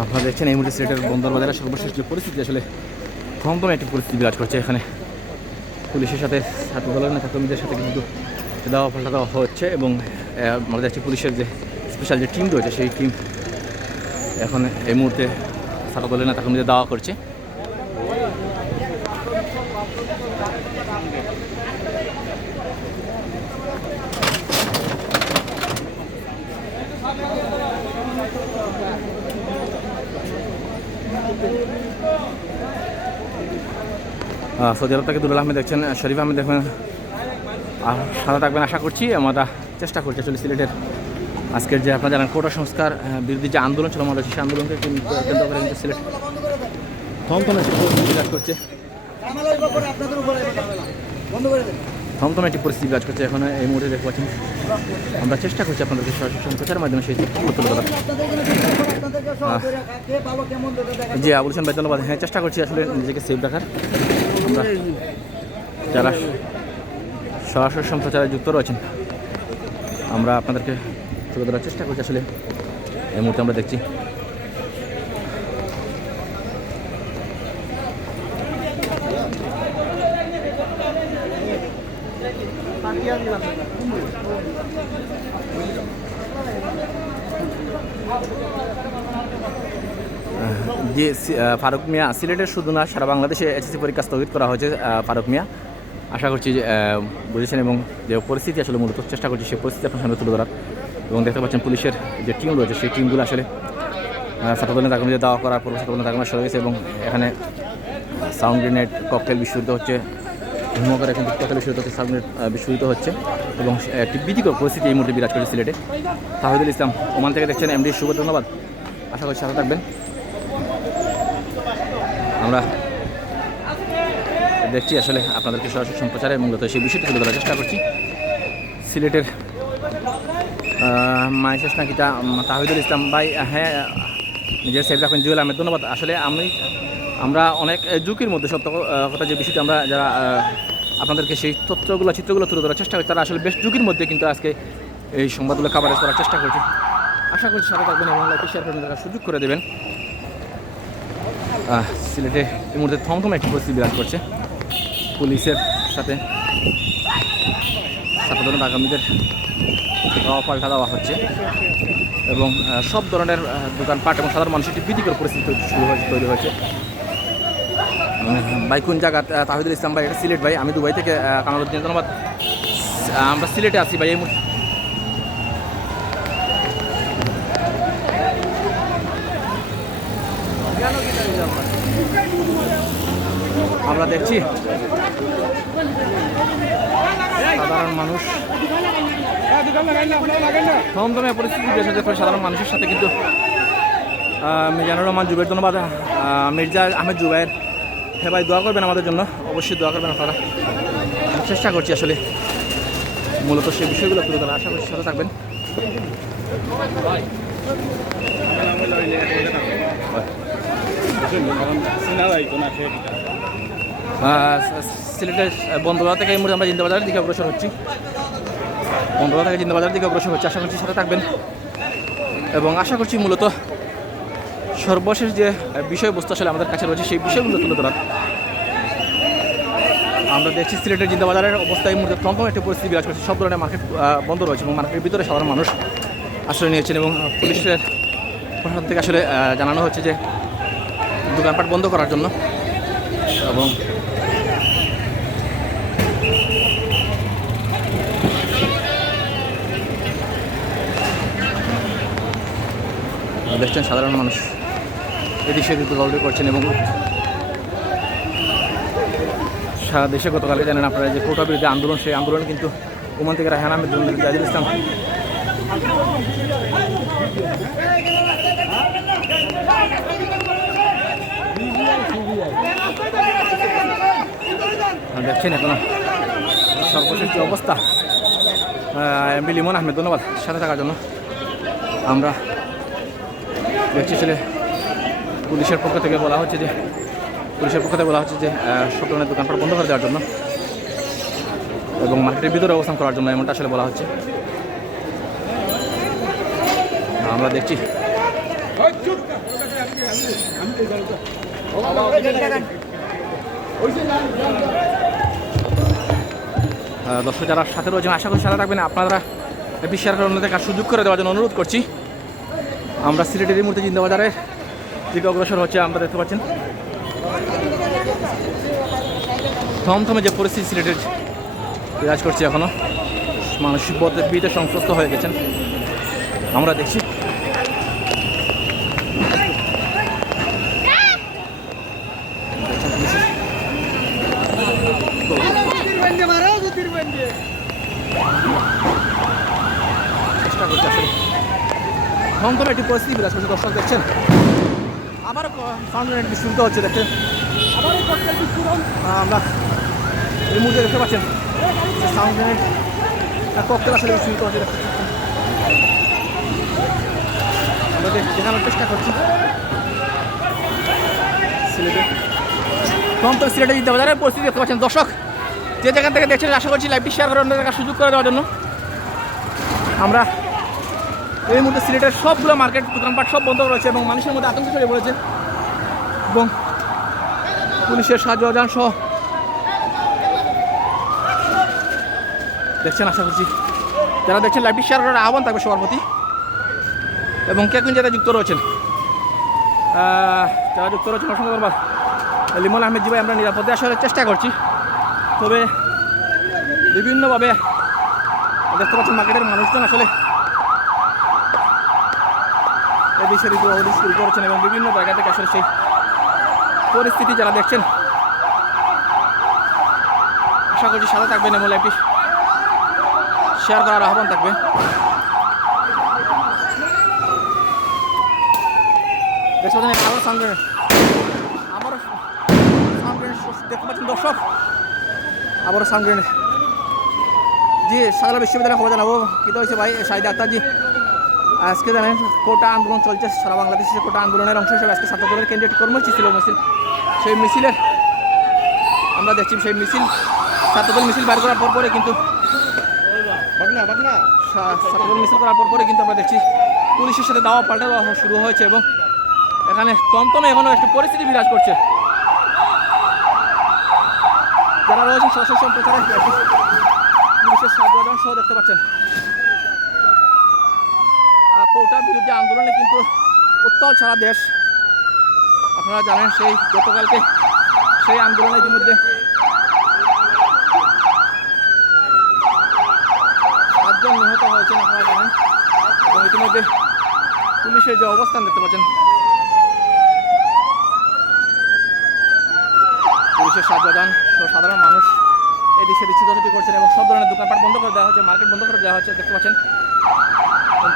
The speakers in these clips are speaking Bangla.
আপনারা দেখছেন এই মুহূর্তে সিলেটের বন্দর বাজারের সর্বশেষ যে পরিস্থিতি আসলে থমথমে একটি পরিস্থিতি বিরাজ করছে এখানে। পুলিশের সাথে ছাত্র দলের নেতা কর্মীদের সাথে কিন্তু দেওয়া পাল্টা দেওয়া হচ্ছে এবং আমরা দেখছি পুলিশের যে স্পেশাল যে টিম রয়েছে সেই টিম এখন এই মুহূর্তে ছাত্র দলের নেতা কর্মীদের দেওয়া করছে। সৌদি আরব থেকে দুলাল আহমেদ দেখছেন, শরীফ আহমেদ দেখবেন সাদা থাকবেন আশা করছি, আমরা চেষ্টা করছি আসলে সিলেটের আজকের যে আপনারা জানেন কোটা সংস্কার বিরোধী যে আন্দোলন ছিল আমাদের সেই আন্দোলনকে কেন্দ্র করে কিন্তু সিলেট থমথমে একটি বিরাজ করছে। থমথমে একটি পরিস্থিতি বিরাজ করছে এখন, এই মুহূর্তে দেখতে পাচ্ছেন। আমরা চেষ্টা করছি আপনাদেরকে সরাসরি মাধ্যমে সেই তুলে ধরার। জি আবুল হোসেন ভাই ধন্যবাদ। হ্যাঁ চেষ্টা করছি আসলে নিজেকে সেফ রাখার। আমরা যারা সরাসরি সম্প্রচারে যুক্ত রয়েছেন আমরা আপনাদেরকে তুলে ধরার চেষ্টা করছি আসলে। এই মুহূর্তে আমরা দেখছি। আহ, ফারুক মিয়া সিলেটের শুধু না সারা বাংলাদেশে এসএসসি পরীক্ষা স্থগিত করা হয়েছে ফারুক মিয়া। আশা করছি যে বুঝেছেন এবং যে পরিস্থিতি আসলে মূলত চেষ্টা করছি সেই পরিস্থিতি আপনার সামনে তুলে ধরার। এবং দেখতে পাচ্ছেন পুলিশের যে টিম রয়েছে সেই টিমগুলো আসলে ছাত্রদলের তাকে দাওয়া করার পর ছাত্রদলের তাকে সরে গেছে এবং এখানে সাউন্ড গ্রেনেড ককটেল বিস্ফোরিত হচ্ছে। হিমকার এখন বিস্ফোরিত হচ্ছে সাউন্ড বিস্ফোরিত হচ্ছে এবং একটি ভীতিকর পরিস্থিতি এই মুহূর্তে বিরাজ করছে সিলেটে। তাহিদুল ইসলাম, ওমান থেকে দেখছেন এমডি, শুভ ধন্যবাদ। আশা করছি সাথে থাকবেন। আমরা দেখছি আসলে আপনাদেরকে সরাসরি সম্প্রচারে মূলত সেই বিষয়টি তুলে ধরার চেষ্টা করছি। সিলেটের মাইশেষ নাকিটা তাহিদুল ইসলাম ভাই হ্যাঁ নিজের সেফ রাখবেন জুয়েল আহমেদ, ধন্যবাদ। আসলে আমি আমরা অনেক ঝুঁকির মধ্যে সত্য কথা যে বিষয়টি আমরা যারা আপনাদেরকে সেই তথ্যগুলো, চিত্রগুলো তুলে ধরার চেষ্টা করছি, তারা আসলে বেশ ঝুঁকির মধ্যে কিন্তু আজকে এই সংবাদগুলো কাভারেজ করার চেষ্টা করছি। আশা করছি সাথে থাকবেন এবং শেয়ার করবেন সুযোগ করে দেবেন। সিলেটে এই মুহূর্তে থমথম একটি পরিস্থিতি বিরাজ করছে। পুলিশের সাথে সাধারণ আগামীদের পাল্টা দেওয়া হচ্ছে এবং সব ধরনের দোকানপাট এবং সাধারণ মানুষের একটি ভীতিকর পরিস্থিতি শুরু হয়েছে তৈরি হয়েছে। ভাই কোন জায়গা? তাহিদুল ইসলাম ভাই এটা সিলেট ভাই। আমি দুবাই থেকে আহ, কামালুদ্দিন ধন্যবাদ। আমরা সিলেটে আছি ভাই এই মুহূর্তে। আমরা দেখছি। সাধারণ মানুষ। থমথমে পরিস্থিতি বিরাজ হচ্ছে সাধারণ মানুষের সাথে কিন্তু মিজানুর রহমান জুবের ধন্যবাদ। মির্জা আহমেদ জুবাইর হ্যাঁ ভাই, দোয়া করবেন আমাদের জন্য। অবশ্যই দোয়া করবেন আপনারা। চেষ্টা করছি আসলে মূলত সেই বিষয়গুলো তুলে ধরা আশা করছি সাথে থাকবেন। সিলেটের বন্ধুরা থেকে এই মুহূর্তে আমরা জিন্দাবাজারের দিকে অগ্রসর হচ্ছি। বন্ধুরা থেকে জিন্দাবাজারের দিকে অগ্রসর হচ্ছে। আশা করছি সাথে থাকবেন। এবং আশা করছি মূলত সর্বশেষ যে বিষয়বস্তু আসলে আমাদের কাছে রয়েছে, সেই বিষয়গুলো তুলে ধরার আমরা দেখছি সিলেটের জিন্দাবাজারের অবস্থা এই মুহূর্তে থমথম একটি পরিস্থিতি বিরাজ করছে। সব ধরনের মার্কেট বন্ধ রয়েছে এবং মার্কেটের ভিতরে সাধারণ মানুষ আশ্রয় নিয়েছেন এবং পুলিশের প্রশাসন থেকে আসলে জানানো হচ্ছে যে দোকানপাট বন্ধ করার জন্য এবং দেখছেন সাধারণ মানুষ। এদিক সেদিক দৌড়াদৌড়ি করছেন এবং সারা দেশে গতকালকে জানেন আপনারা যে কোটা বিরোধী আন্দোলন, সেই আন্দোলন কিন্তু ওমান থেকে রায়হান আহমেদ জাহিদুল ইসলাম। দেখছেন এখন সর্বশেষ অবস্থা এমবি লিমন আহমেদ, ধন্যবাদ সাথে থাকার জন্য। আমরা দেখছি ছেলে পুলিশের পক্ষ থেকে বলা হচ্ছে যে, পুলিশের পক্ষ থেকে বলা হচ্ছে যে সব ধরনের দোকানপাট বন্ধ করে দেওয়ার জন্য এবং মার্কেটের ভিতরে অবস্থান করার জন্য এমনটা আসলে বলা হচ্ছে। আমরা দেখছি। দর্শক যারা সাথে রয়েছেন, আশা করি সাথে থাকবেন। আপনারা করে অন্যদের কাছে সুযোগ করে দেওয়ার জন্য অনুরোধ করছি। আমরা সিলেটের এই মুহূর্তে জিন্দাবাজারের দিকে অগ্রসর হচ্ছে আমরা দেখতে পাচ্ছেন। থমথমে যে পরিস্থিতি সিলেটের বিরাজ করছে এখনও। মানুষ বিতে সংশ্লিষ্ট হয়ে গেছেন। আমরা দেখছি। চেষ্টা করছি থমথমে একটি পরিস্থিতি বিরাজ করছে, দর্শক দেখছেন। আবারও সাউন্ড শুনতে হচ্ছে দেখছেন আহ, আমরা এই মুহূর্তে দেখতে পাচ্ছেন সাউন্ড গ্রেনেড ককটেল আসলে শুনতে হচ্ছে আমরা দেখ- দেখানোর চেষ্টা করছি। সিলেটে। কম তো সিলেটে জিতে বাজারের পরিস্থিতি দেখতে পাচ্ছেন। দর্শক যে যেখান থেকে দেখছেন আশা করছি লাইভটি শেয়ার করে অন্য কাছে সুযোগ করে দেওয়ার জন্য। আমরা এই মুহূর্তে সিলেটের সবগুলো মার্কেট দোকানপাট সব বন্ধ রয়েছে এবং মানুষের মধ্যে আতঙ্ক ছড়িয়ে পড়েছে। এবং পুলিশের সাহায্য অভিযান সহ। দেখছেন, আশা করছি। যারা দেখছেন লাইভটি শেয়ার করার আহ্বান থাকবে সবার প্রতি। এবং কে কোন জায়গায় যুক্ত রয়েছেন? যারা যুক্ত রয়েছেন, অসংখ্য ধন্যবাদ। লিমন আহমেদ জি ভাই, আমরা নিরাপদে আসার চেষ্টা করছি। তবে বিভিন্নভাবে দেখতে পাচ্ছেন মার্কেটের মানুষজন আসলে এই বিষয়ে রীতি অবধি শুরু করেছেন এবং বিভিন্ন জায়গা থেকে আসলে সেই পরিস্থিতি যারা দেখছেন, আশা করছি সাথে থাকবেন এবং লাইভটি শেয়ার করার আহ্বান থাকবে। আবার সাউন্ড আবারও দেখতে পাচ্ছেন দর্শক, আবারও সাউন্ড গ্রেনেড জি সাগরা বিশ্ববিদ্যালয় খবর জানাব। কী হয়েছে ভাই? শাহিদ আক্তার আজকে জানেন কোটা আন্দোলন চলছে সারা বাংলাদেশে কোটা আন্দোলনের অংশ হিসেবে আজকে ছাত্রদলের কেন্দ্রীয় একটি কর্মসূচি ছিল মিছিল। সেই মিছিলের আমরা দেখছি সেই মিছিল ছাত্রদল মিছিল বার করার পর পরে কিন্তু ছাত্রদল মিছিল করার পর পরে কিন্তু আমরা দেখছি পুলিশের সাথে দাওয়া পাল্টা দেওয়া শুরু হয়েছে এবং এখানে তমতমে এখনও একটি পরিস্থিতি বিরাজ করছে। যারা রয়েছেন সরাসরি সম্প্রচারে পুলিশের সাহায্য সহ দেখতে পাচ্ছেন। আহ, কোটার বিরুদ্ধে আন্দোলনে কিন্তু উত্তাল সারা দেশ আপনারা জানেন সেই গতকালকে সেই আন্দোলনে ইতিমধ্যে সাতজন নিহত হয়েছেন আপনারা জানেন। এবং ইতিমধ্যে পুলিশের যে অবস্থান দেখতে পাচ্ছেন। পুলিশের সহ সাধারণ মানুষ এদিক সেদিক করছেন এবং সব ধরনের দোকানপাট বন্ধ করে দেওয়া হচ্ছে মার্কেট বন্ধ করে দেওয়া হচ্ছে দেখতে পাচ্ছেন।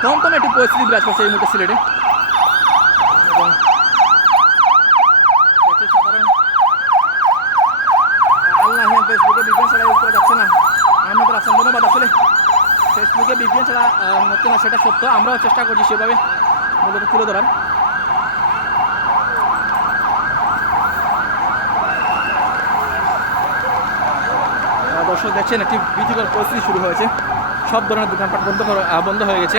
দমদমে একটি পরিস্থিতি বিরাজ করছে এই মুহূর্তে সিলেটে। এবং ফেসবুকে বিজ্ঞান ছাড়া যাচ্ছে না। হচ্ছে না, সেটা সত্য। আমরাও চেষ্টা করছি সেভাবে মূলত তুলে ধরার। দর্শক দেখছেন, একটি ভীতিকর পরিস্থিতি শুরু হয়েছে। সব ধরনের দোকানপাট বন্ধ বন্ধ হয়ে গেছে।